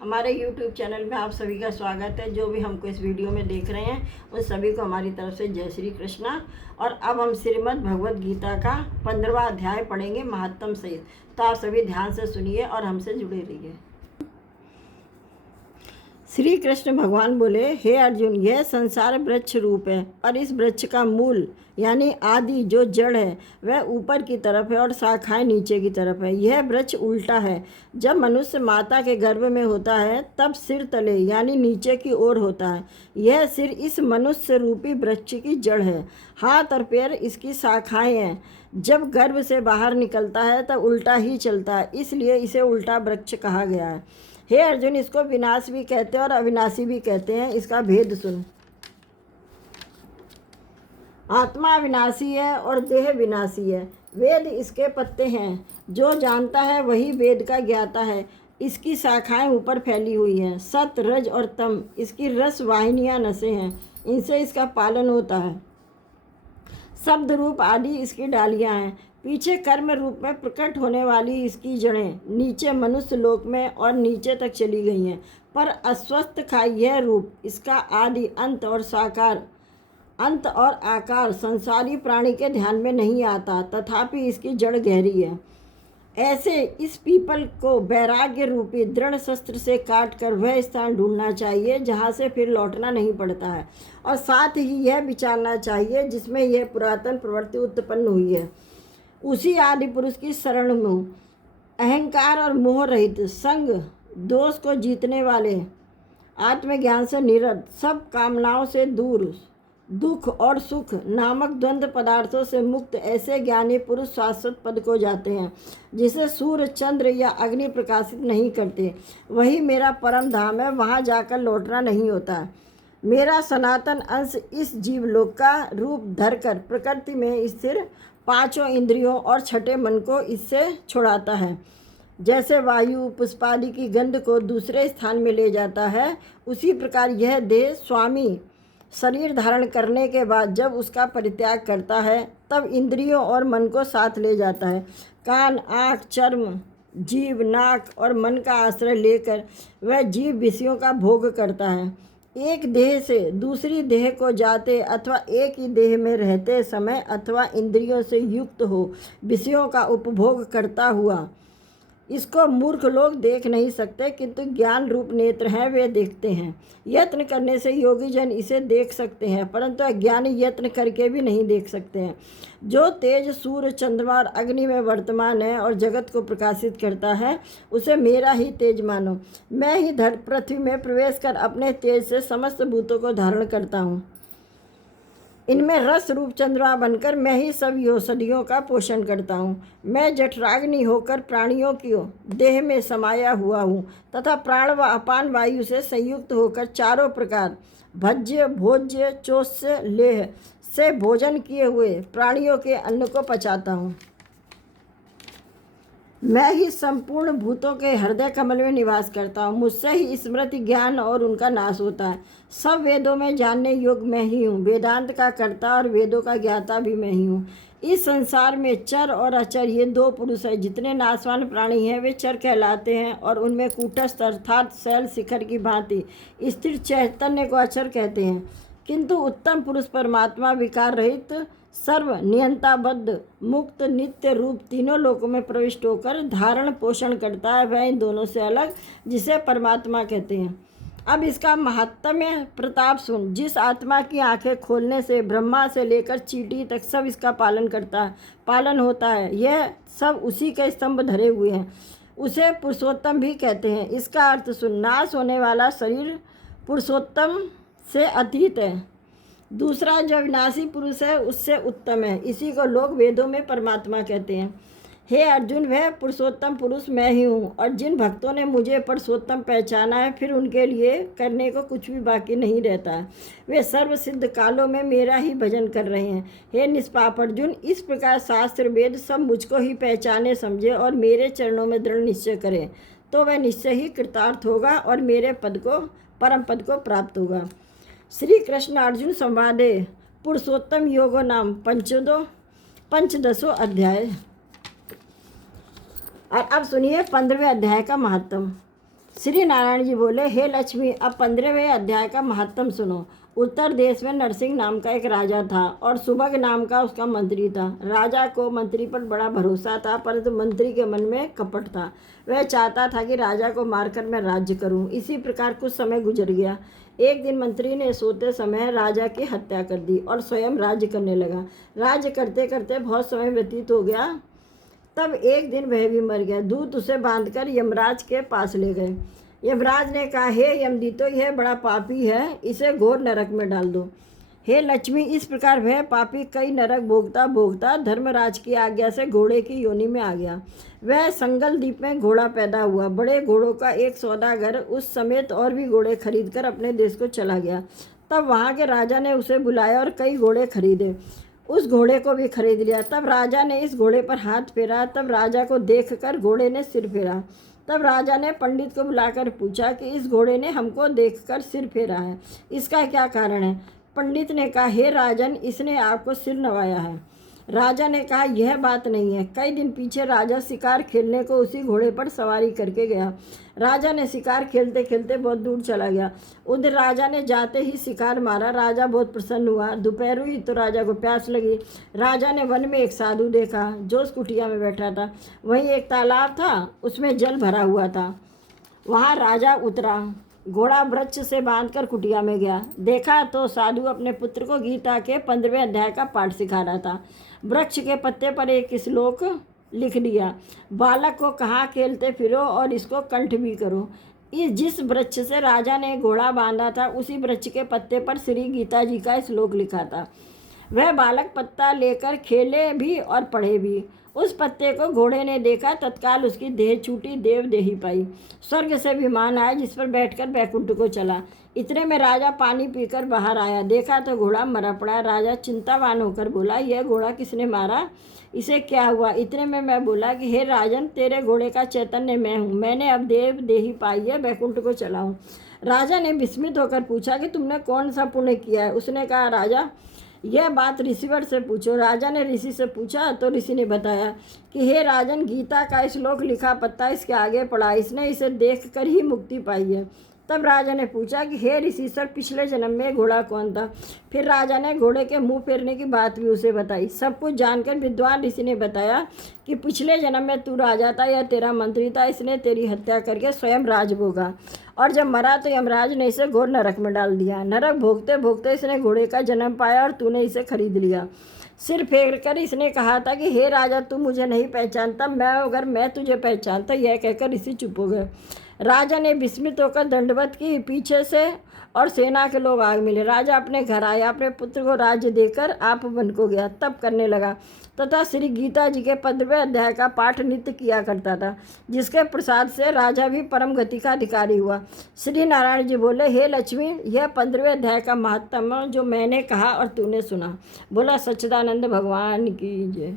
हमारे YouTube channel में आप सभी का स्वागत है। जो भी हमको इस वीडियो में देख रहे हैं उन सभी को हमारी तरफ से जय श्री कृष्णा। और अब हम श्रीमद् भगवद गीता का 15वां अध्याय पढ़ेंगे महात्म सहित। तो आप सभी ध्यान से सुनिए और हमसे जुड़े रहिए। श्री कृष्ण भगवान बोले, हे अर्जुन, यह संसार वृक्ष रूप है और इस वृक्ष का मूल यानी आदि जो जड़ है वह ऊपर की तरफ है और शाखाएं नीचे की तरफ है। यह वृक्ष उल्टा है। जब मनुष्य माता के गर्भ में होता है तब सिर तले यानी नीचे की ओर होता है। यह सिर इस मनुष्य रूपी वृक्ष की जड़ है। हाथ और पैर इसकी शाखाएं हैं। जब गर्भ से बाहर निकलता है तब उल्टा ही चलता है, इसलिए इसे उल्टा वृक्ष कहा गया है। हे अर्जुन, इसको विनाश भी कहते हैं और अविनाशी भी कहते हैं। इसका भेद सुन। आत्मा अविनाशी है और देह विनाशी है। वेद इसके पत्ते हैं। जो जानता है वही वेद का ज्ञाता है। इसकी शाखाएं ऊपर फैली हुई हैं। सत, रज और तम इसकी रस वाहिनियां नसें हैं। इनसे इसका पालन होता है। शब्द रूप आदि इसकी डालियां हैं। पीछे कर्म रूप में प्रकट होने वाली इसकी जड़ें नीचे मनुष्य लोक में और नीचे तक चली गई हैं। पर अस्वस्थ का यह रूप, इसका आदि अंत और आकार संसारी प्राणी के ध्यान में नहीं आता, तथापि इसकी जड़ गहरी है। ऐसे इस पीपल को वैराग्य रूपी दृढ़ शस्त्र से काट कर वह स्थान ढूंढना चाहिए जहाँ से फिर लौटना नहीं पड़ता है, और साथ ही यह विचारना चाहिए जिसमें यह पुरातन प्रवृत्ति उत्पन्न हुई है। उसी आदि पुरुष की शरण में अहंकार और मोह रहित, संग दोष को जीतने वाले, आत्मज्ञान से निरत, सब कामनाओं से दूर, दुख और सुख नामक द्वंद्व पदार्थों से मुक्त ऐसे ज्ञानी पुरुष शाश्वत पद को जाते हैं जिसे सूर्य, चंद्र या अग्नि प्रकाशित नहीं करते। वही मेरा परम धाम है, वहाँ जाकर लौटना नहीं होता। मेरा सनातन अंश इस जीवलोक का रूप धरकर प्रकृति में स्थिर पांचों इंद्रियों और छठे मन को इससे छुड़ाता है। जैसे वायु पुष्पादि की गंध को दूसरे स्थान में ले जाता है, उसी प्रकार यह देह स्वामी शरीर धारण करने के बाद जब उसका परित्याग करता है तब इंद्रियों और मन को साथ ले जाता है। कान, आँख, चर्म, जीव, नाक और मन का आश्रय लेकर वह जीव विषयों का भोग करता है। एक देह से दूसरी देह को जाते अथवा एक ही देह में रहते समय अथवा इंद्रियों से युक्त हो विषयों का उपभोग करता हुआ, इसको मूर्ख लोग देख नहीं सकते, किंतु ज्ञान रूप नेत्र हैं, वे देखते हैं। यत्न करने से योगी जन इसे देख सकते हैं, परंतु अज्ञानी यत्न करके भी नहीं देख सकते हैं। जो तेज सूर्य, चंद्रमा और अग्नि में वर्तमान है और जगत को प्रकाशित करता है, उसे मेरा ही तेज मानो। मैं ही पृथ्वी में प्रवेश कर अपने तेज से समस्त भूतों को धारण करता हूँ। इनमें रस रूप चंद्रमा बनकर मैं ही सब औषधियों का पोषण करता हूँ। मैं जठराग्नि होकर प्राणियों की देह में समाया हुआ हूँ तथा प्राण व अपान वायु से संयुक्त होकर चारों प्रकार भज्य, भोज्य, चोष्य, लेह से भोजन किए हुए प्राणियों के अन्न को पचाता हूँ। मैं ही संपूर्ण भूतों के हृदय कमल में निवास करता हूँ। मुझसे ही स्मृति, ज्ञान और उनका नाश होता है। सब वेदों में जानने योग्य मैं ही हूँ। वेदांत का कर्ता और वेदों का ज्ञाता भी मैं ही हूँ। इस संसार में चर और अचर ये दो पुरुष हैं। जितने नाशवान प्राणी हैं वे चर कहलाते हैं और उनमें कूटस्थ अर्थात शैल शिखर की भांति स्थिर चैतन्य को अचर कहते हैं। किंतु उत्तम पुरुष परमात्मा विकार रहित, सर्व नियंताबद्ध, मुक्त, नित्य रूप तीनों लोकों में प्रविष्ट होकर धारण पोषण करता है। वह इन दोनों से अलग, जिसे परमात्मा कहते हैं। अब इसका महात्म्य प्रताप सुन। जिस आत्मा की आंखें खोलने से ब्रह्मा से लेकर चींटी तक सब इसका पालन होता है, यह सब उसी के स्तंभ धरे हुए हैं, उसे पुरुषोत्तम भी कहते हैं। इसका अर्थ सुन। नाश होने वाला शरीर पुरुषोत्तम से अतीत है। दूसरा जो विनाशी पुरुष है उससे उत्तम है। इसी को लोग वेदों में परमात्मा कहते हैं। हे अर्जुन, वह पुरुषोत्तम पुरुष मैं ही हूँ, और जिन भक्तों ने मुझे पुरुषोत्तम पहचाना है फिर उनके लिए करने को कुछ भी बाकी नहीं रहता है। वे सर्वसिद्ध कालों में मेरा ही भजन कर रहे हैं। हे निष्पाप अर्जुन, इस प्रकार शास्त्र वेद सब मुझको ही पहचाने समझे और मेरे चरणों में दृढ़ निश्चय करें, तो वह निश्चय ही कृतार्थ होगा और मेरे परम पद को प्राप्त होगा। श्री कृष्ण अर्जुन संवादे पुरुषोत्तम योगो नाम पंचदशो अध्याय। और अब सुनिए 15वें अध्याय का महत्व। श्री नारायण जी बोले, हे लक्ष्मी, अब 15वें अध्याय का महत्तम सुनो। उत्तर देश में नरसिंह नाम का एक राजा था और सुभग नाम का उसका मंत्री था। राजा को मंत्री पर बड़ा भरोसा था, परंतु मंत्री के मन में कपट था। वह चाहता था कि राजा को मारकर मैं राज्य करूं। इसी प्रकार कुछ समय गुजर गया। एक दिन मंत्री ने सोते समय राजा की हत्या कर दी और स्वयं राज्य करने लगा। राज्य करते करते बहुत समय व्यतीत हो गया। तब एक दिन वह भी मर गया। दूत उसे बांधकर यमराज के पास ले गए। यमराज ने कहा, हे यमदूतो, यह बड़ा पापी है, इसे घोर नरक में डाल दो। हे लक्ष्मी, इस प्रकार वह पापी कई नरक भोगता भोगता धर्मराज की आज्ञा से घोड़े की योनि में आ गया। वह संगल द्वीप में घोड़ा पैदा हुआ। बड़े घोड़ों का एक सौदागर उस समेत और भी घोड़े खरीदकर अपने देश को चला गया। तब वहाँ के राजा ने उसे बुलाया और कई घोड़े खरीदे। उस घोड़े को भी खरीद लिया। तब राजा ने इस घोड़े पर हाथ फेरा। तब राजा को देखकर घोड़े ने सिर फेरा। तब राजा ने पंडित को बुलाकर पूछा कि इस घोड़े ने हमको देखकर सिर फेरा है, इसका क्या कारण है? पंडित ने कहा, हे राजन, इसने आपको सिर नवाया है। राजा ने कहा, यह बात नहीं है। कई दिन पीछे राजा शिकार खेलने को उसी घोड़े पर सवारी करके गया। राजा ने शिकार खेलते खेलते बहुत दूर चला गया। उधर राजा ने जाते ही शिकार मारा। राजा बहुत प्रसन्न हुआ। दोपहर हुई तो राजा को प्यास लगी। राजा ने वन में एक साधु देखा जो उस कुटिया में बैठा था। वहीं एक तालाब था, उसमें जल भरा हुआ था। वहाँ राजा उतरा। घोड़ा वृक्ष से बांधकर कुटिया में गया। देखा तो साधु अपने पुत्र को गीता के 15वें अध्याय का पाठ सिखा रहा था। वृक्ष के पत्ते पर एक श्लोक लिख दिया, बालक को कहाँ खेलते फिरो और इसको कंठ भी करो। जिस वृक्ष से राजा ने घोड़ा बांधा था, उसी वृक्ष के पत्ते पर श्री गीता जी का श्लोक लिखा था। वह बालक पत्ता लेकर खेले भी और पढ़े भी। उस पत्ते को घोड़े ने देखा, तत्काल उसकी देह छूटी, देव देही पाई। स्वर्ग से विमान आया जिस पर बैठकर बैकुंठ को चला। इतने में राजा पानी पीकर बाहर आया। देखा तो घोड़ा मरा पड़ा। राजा चिंतावान होकर बोला, यह घोड़ा किसने मारा, इसे क्या हुआ? इतने में मैं बोला कि हे राजन, तेरे घोड़े का चैतन्य मैं हूँ। मैंने अब देव देही पाई है, बैकुंठ को चला हूँ। राजा ने विस्मित होकर पूछा कि तुमने कौन सा पुण्य किया है? उसने कहा, राजा, यह बात ऋषिवर से पूछो। राजा ने ऋषि से पूछा तो ऋषि ने बताया कि हे राजन, गीता का श्लोक लिखा पत्ता इसके आगे पड़ा, इसने इसे देखकर ही मुक्ति पाई है। तब राजा ने पूछा कि हे ऋषि सर, पिछले जन्म में घोड़ा कौन था? फिर राजा ने घोड़े के मुंह फेरने की बात भी उसे बताई। सब कुछ जानकर विद्वान ऋषि ने बताया कि पिछले जन्म में तू राजा था या तेरा मंत्री था, इसने तेरी हत्या करके स्वयं राज भोगा और जब मरा तो यमराज ने इसे घोर नरक में डाल दिया। नरक भोगते भोगते इसने घोड़े का जन्म पाया और तूने इसे खरीद लिया। सिर फेर कर इसने कहा था कि हे राजा, तू मुझे नहीं पहचानता, अगर मैं तुझे पहचानता। यह कहकर ऋषि चुप हो गए। राजा ने विस्मित होकर दंडवत की। पीछे से और सेना के लोग आग मिले। राजा अपने घर आया, अपने पुत्र को राज्य देकर आप वन को गया, तप करने लगा तथा श्री गीता जी के 15वें अध्याय का पाठ नित्य किया करता था, जिसके प्रसाद से राजा भी परम गति का अधिकारी हुआ। श्री नारायण जी बोले, हे लक्ष्मी, यह 15वें अध्याय का महत्तम जो मैंने कहा और तूने सुना। बोला सच्चिदानंद भगवान की जय।